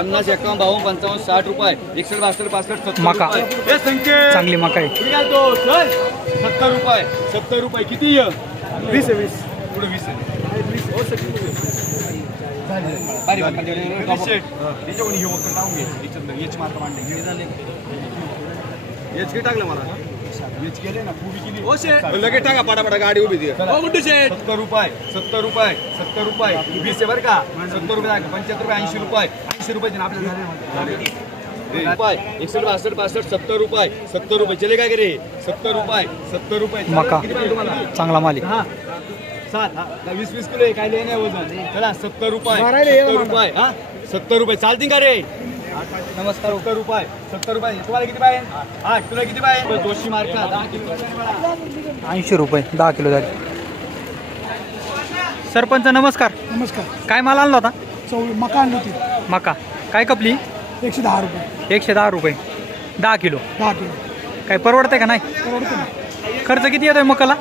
पन्नास एकावन्न बावन्न पंचावन्न साठ रुपये एकसष्ट बासष्ट पासष्ट सत्तर मका. रुपये. ए, संकेत. चांगली मका आहे. घालतो चल. सत्तर रुपये सत्तर रुपये. किती? वीस आहे वीस. पुढे वीस हे टाकून घे. टाकलं मला. ना पुरी केली. लगेच टाका पाटापाटा गाडी उभी ती सत्तर रुपये सत्तर रुपये सत्तर रुपये. वीस आहे बरं का? सत्तर रुपये. पंच्याहत्तर रुपये ऐंशी रुपये. ऐंशी रुपये देणं आपल्या झाले. रुपये. एकसष्ट बासष्ट पासष्ट सत्तर रुपये. सत्तर रुपये. चले काय रे सत्तर रुपये. सत्तर रुपये. मका. तुम्हाला? चांगला माल आहे हा. सात हा. का वीस वीस किलो आहे? काय लय नाही वजन? चला सत्तर रुपये. सत्तर रुपये हा? सत्तर रुपये. चालतील का रे? नमस्कार. सत्तर रुपये. सत्तर रुपये. तुम्हाला किती पाहिजे? हा तुला किती पाहिजे? जोशी मार्का दहा किलो. ऐंशी रुपये. दहा किलो झाले. सरपंच नमस्कार. नमस्कार. काय माल आणला होता? चवळी मका आणली होती. मका. काय कपली एकशे दहा रुपये. एकशे दहा रुपये. दहा किलो. दहा किलो. काय परवडतंय का नाही? परवडतं ना. खर्च किती येतोय मकाला?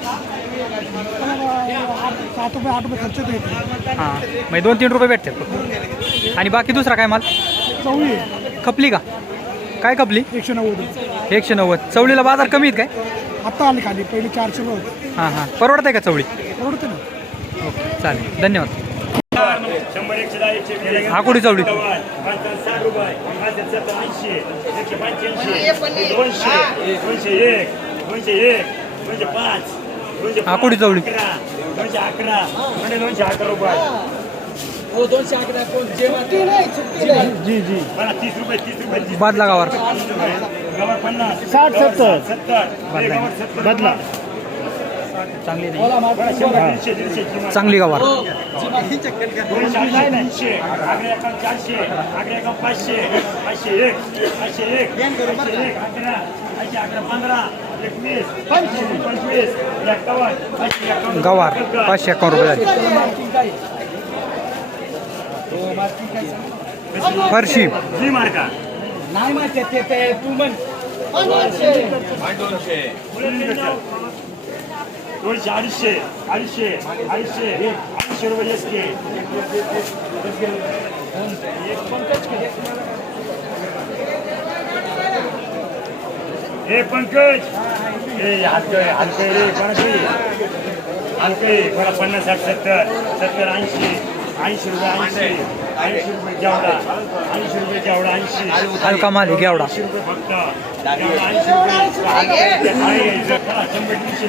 सात रुपये आठ रुपये खर्च येतो हां. म्हणजे दोन तीन रुपये फक्त. आणि बाकी दुसरा काय माल? चवळी आहे, खपली का? काय खपली? एकशे नव्वद एकशे नव्वद. चवळीला बाजार कमी आहेत काय? आत्ता आली खाली. पहिली चारशे रुपये होते. हां हां. परवडतंय का चवळी? परवडते ना. ओके चालेल. धन्यवाद शंभर एकशे दहा एकशे वीस आकुडी चवळी पंचावन्न साठ रुपये पंचावन्न सत्तर ऐंशी एकशे पंच्याऐंशी दोनशे दोनशे एक दोनशे एक दोनशे पाच दोनशे पाच, आकुडी चवळी. अकरा दोनशे अकरा म्हणजे दोनशे अकरा रुपये जी जी बघा तीस रुपये तीस रुपये तीस बादला गावावर रुपये गवर पन्नास साठ सत्तर. हे सत्तर. बदला. चांगली नाही. चांगली पाचशे एकावन्न गवार पाचशे एकावन्न रुपये फरशी. जी मार्का. दोनशे अडीचशे अडीचशे अडीचशे अडीचशे रुपये एस के हे पंकज. हे हलकं हलकं रे कोणाची? हलकं कोणा पन्नास साठ सत्तर सत्तर ऐंशी ऐंशी रुपये ऐंशी. ऐंशी रुपये जेवढा ऐंशी रुपये जेवढा ऐंशी हलका माल आहे केवढा ऐंशी रुपये फक्त ऐंशी रुपये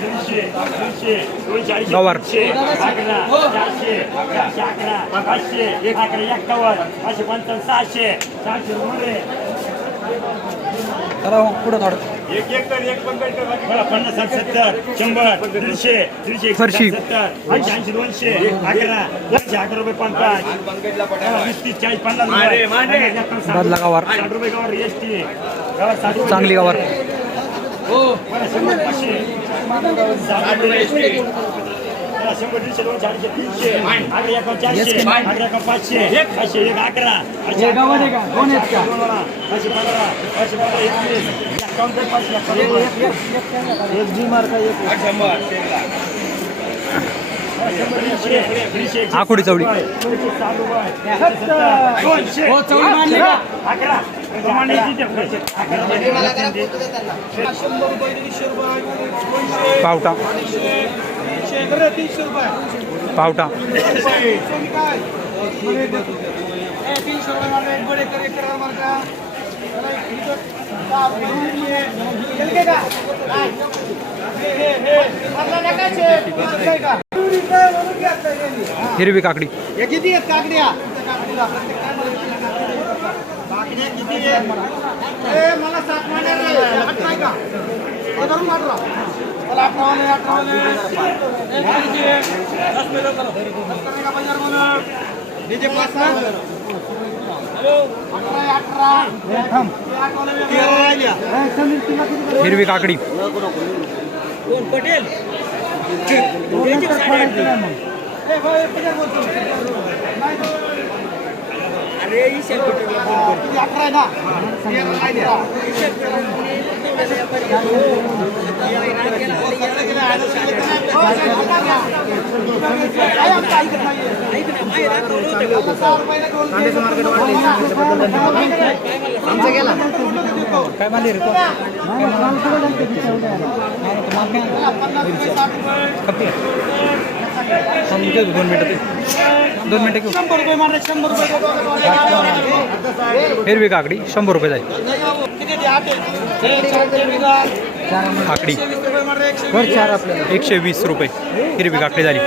दोनशे दोनशे दोनशे ऐंशी गवार. अकरा चारशे चारशे अकरा पाचशे एक अकरा एक्कावन्न पाचशे पंचावन्न सहाशे सहाशे रुपये पुढं थोडं एक एक कर एक पंकज कर बघा, पन्नास साठ सत्तर शंभर दीडशे दीडशे. सत्तर ऐंशी ऐंशी दोनशे अकरा दोनशे अकरा रुपये बघा, वीस तीस चाळीस पन्नास साठ रुपये गवार. एस टी रुपये चांगली गवार. शंभर पाचशे. साठ रुपये ST. बघा, शंभर दीडशे दोनशे अडीचशे तीनशे अकरा एकावन्न चारशे अकरा एकावन्न पाचशे पाचशे एक अकरा पाचशे अकरा. दोन आहेत का पंधरा पाचशे पंधरा एकवीस एकावन्न पाचशे एक जी मार्का एक आकुडी चवळी पावटा पावटा. हिरवी काकडी. किती आहेत काकड्या मला सात महिने हिरवी काकडी हे भाई, एक हजार बोलतो. नाही तो. किती अठरा आहे ना? तेरा आहे ना? काय मानली रे काय मानली? नाही, माल दोन मिनटं दोन मिनटं घेऊ शंभर रुपये मारले शंभर रुपये हिरवी काकडी शंभर रुपये जाईल हे. काकडी एकशे वीस रुपये. हिरवी काकडी झाली.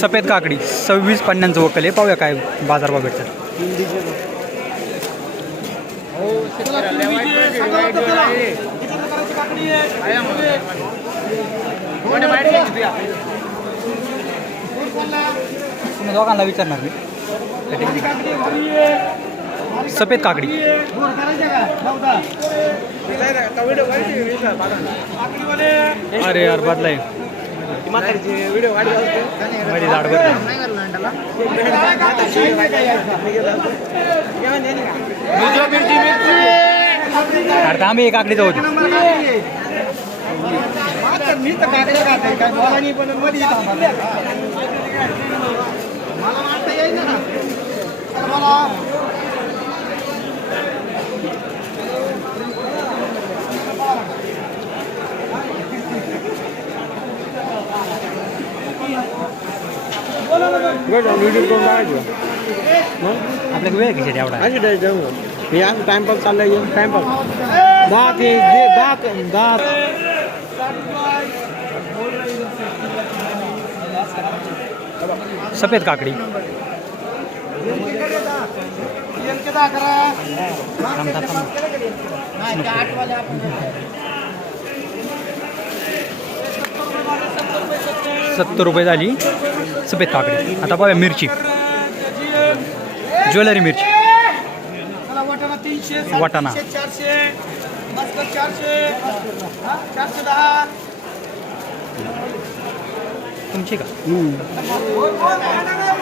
सफेद काकडी सव्वीस पन्नासचं वकल आहे. पाहूया काय बाजारभाव भेटतात. दोघांना विचारणार मी. सफेद काकडी. अरे यार बदलाय. मध्ये झाड बदलाय. अरे आम्ही काकडीचं होती मी तर काकड्या काय बोला नाही पण मध्ये थांबा. मला मारता येईना ना तर मला आपल्याकडे वेळ किती एवढा टाइमपास चाललाय टाइमपास दहा ते दहा दहा सफेद काकडी. सत्तर रुपये झाली. सफेद काकडी. आता पाहूया मिरची. ज्वेलरी मिरची. वाटाणा. तुमची का?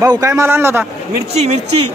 भाऊ काय माल आणला होता? मिरची मिरची.